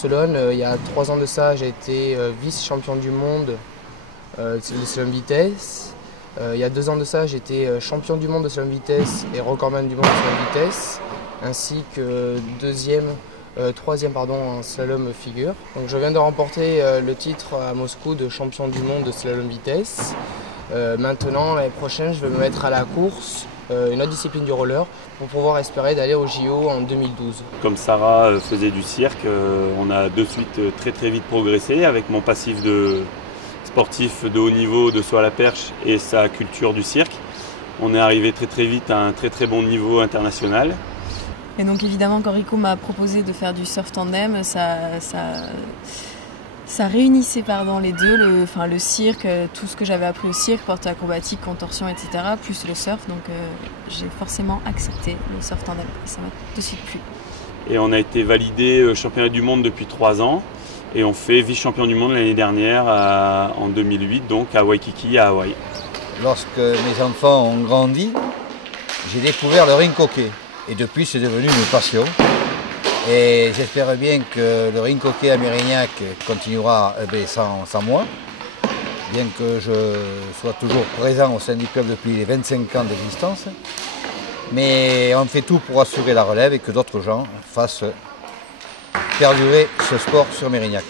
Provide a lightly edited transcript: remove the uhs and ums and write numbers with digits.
Barcelone. Il y a 3 ans de ça, j'ai été vice-champion du monde de slalom vitesse. Il y a 2 ans de ça, j'ai été champion du monde de slalom vitesse et recordman du monde de slalom vitesse, ainsi que troisième en slalom figure. Donc, je viens de remporter le titre à Moscou de champion du monde de slalom vitesse. Maintenant, l'année prochaine, je vais me mettre à la course, une autre discipline du roller, pour pouvoir espérer d'aller au JO en 2012. Comme Sarah faisait du cirque, on a de suite très vite progressé avec mon passif de sportif de haut niveau de saut à la perche et sa culture du cirque. On est arrivé très vite à un très bon niveau international. Et donc évidemment, quand Rico m'a proposé de faire du surf tandem, ça réunissait les deux, le cirque, tout ce que j'avais appris au cirque, portée acrobatique, contorsion, etc., plus le surf. Donc j'ai forcément accepté le surf tandem et ça m'a de suite plu. Et on a été validé championnat du monde depuis 3 ans et on fait vice-champion du monde l'année dernière en 2008, donc à Waikiki, à Hawaï. Lorsque mes enfants ont grandi, j'ai découvert le rink hockey et depuis c'est devenu une passion. Et j'espère bien que le rink hockey à Mérignac continuera sans moi, bien que je sois toujours présent au sein du club depuis les 25 ans d'existence. Mais on fait tout pour assurer la relève et que d'autres gens fassent perdurer ce sport sur Mérignac.